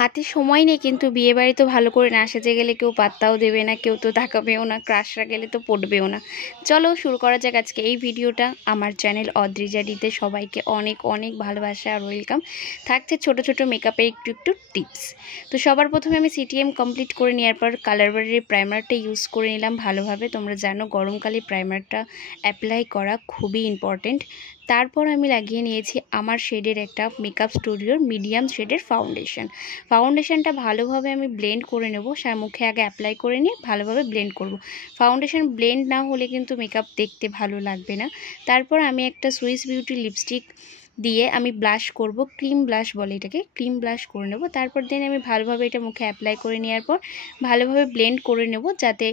হাতে সময় নেই, কিন্তু বিয়ে বাড়ি তো ভালো করে না সেজে গেলে কেউ পাত্তাও দেবে না, কেউ তো তাকাবেও না, ক্রাশরা গেলে তো পড়বেও না। চলো শুরু করা যাক আজকে এই ভিডিওটা। আমার চ্যানেল অদ্রিজাডিতে সবাইকে অনেক অনেক ভালোবাসা আর ওয়েলকাম। থাকছে ছোট ছোট মেকআপের একটু একটু টিপস। তো সবার প্রথমে আমি সিটিএম কমপ্লিট করে নেওয়ার পর কালার বারের প্রাইমারটা ইউজ করে নিলাম ভালোভাবে। তোমরা জানো গরমকালে প্রাইমারটা অ্যাপ্লাই করা খুবই ইম্পর্টেন্ট। তারপর আমি লাগিয়ে নিয়েছি আমার শেডের একটা মেকআপ স্টুডিওর মিডিয়াম শেডের ফাউন্ডেশনটা ভালোভাবে আমি ব্লেন্ড করে নেব। মুখে আগে অ্যাপ্লাই করে নিয়ে ভালোভাবে ব্লেন্ড করব। ফাউন্ডেশন ব্লেন্ড না হলে কিন্তু মেকআপ দেখতে ভালো লাগবে না। তারপর আমি একটা সুইস বিউটি লিপস্টিক দিয়ে আমি ব্লাশ করব, ক্রিম ব্লাশ বলে এটাকে, ক্রিম ব্লাশ করে নেব। তারপর দেন আমি ভালোভাবে এটা মুখে অ্যাপ্লাই করে নেওয়ার পর ভালোভাবে ব্লেন্ড করে নেব, যাতে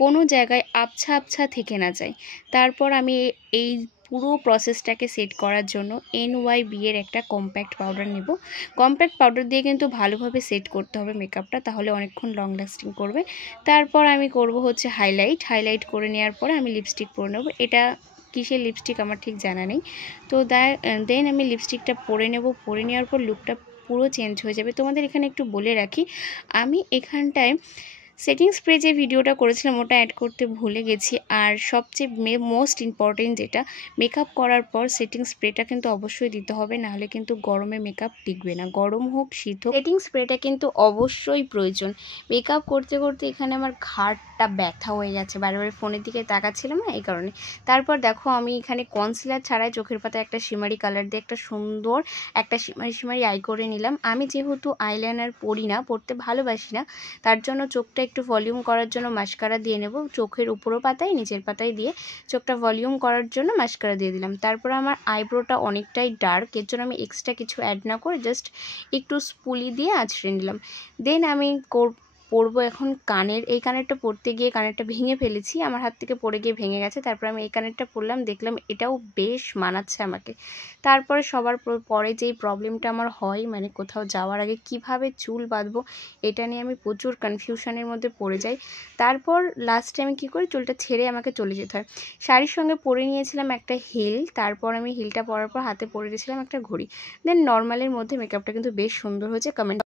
কোনো জায়গায় আবছা আবছা থেকে না যায়। তারপর আমি এই পুরো প্রসেসটাকে সেট করার জন্য NYB এর একটা কম্প্যাক্ট পাউডার নেব। কম্প্যাক্ট পাউডার দিয়ে কিন্তু ভালোভাবে সেট করতে হবে মেকআপটা, তাহলে অনেকক্ষণ লং লাস্টিং করবে। তারপর আমি করব হচ্ছে হাইলাইট করে নেওয়ার পরে আমি লিপস্টিক পরে নেব। এটা কিসের লিপস্টিক আমার ঠিক জানা নেই। তো দেন আমি লিপস্টিকটা পরে নেব। পরে নেওয়ার পর লুকটা পুরো চেঞ্জ হয়ে যাবে। তোমাদের এখানে একটু বলে রাখি, আমি এখানটায় সেটিং স্প্রে যে ভিডিওটা করেছিলাম ওটা অ্যাড করতে ভুলে গেছি। আর সবচেয়ে মোস্ট ইম্পর্টেন্ট যেটা, মেকআপ করার পর সেটিং স্প্রেটা কিন্তু অবশ্যই দিতে হবে, নাহলে কিন্তু গরমে মেকআপ টিকবে না। গরম হোক শীত হোক, সেটিং স্প্রেটা কিন্তু অবশ্যই প্রয়োজন। মেকআপ করতে করতে এখানে আমার ঘাড়টা ব্যথা হয়ে যাচ্ছে, বারবার ফোনের দিকে তাকাচ্ছিলাম না, এই কারণে। তারপর দেখো আমি এখানে কনসিলার ছাড়াই চোখের পাতায় একটা শিমারি কালার দিয়ে একটা সুন্দর একটা শিমারি আই করে নিলাম। আমি যেহেতু আইলাইনার পরতে ভালোবাসি না, তার জন্য চোখটা একটু ভলিউম করার জন্য মাস্কারা দিয়ে নেব। চোখের উপরও পাতায় নিচের পাতায় দিয়ে চোখটা ভলিউম করার জন্য মাস্কারা দিয়ে দিলাম। তারপর আমার আইব্রোটা অনেকটাই ডার্ক, এর জন্য আমি এক্সট্রা কিছু অ্যাড না করে জাস্ট একটু স্পুলি দিয়ে আঁচড়ে নিলাম। দেন আমি পরবো এখন কানের। এই কানেরটা পরতে গিয়ে কানেরটা ভেঙে ফেলেছি, আমার হাত থেকে পড়ে গিয়ে ভেঙে গেছে। তারপর আমি এই কানেরটা পরলাম, দেখলাম এটাও বেশ মানাচ্ছে আমাকে। তারপরে সবার পরে যেই প্রবলেমটা আমার হয়, মানে কোথাও যাওয়ার আগে কিভাবে চুল বাঁধবো, এটা নিয়ে আমি প্রচুর কনফিউশনের মধ্যে পড়ে যাই। তারপর লাস্টে আমি কী করি, চুলটা ছেড়ে আমাকে চলে যেতে হয়। শাড়ির সঙ্গে পরে নিয়েছিলাম একটা হিল। তারপর আমি হিলটা পরার পর হাতে পরে দিয়েছিলাম একটা ঘড়ি। দেন নর্মালের মধ্যে মেকআপটা কিন্তু বেশ সুন্দর হয়েছে। কমেন্ট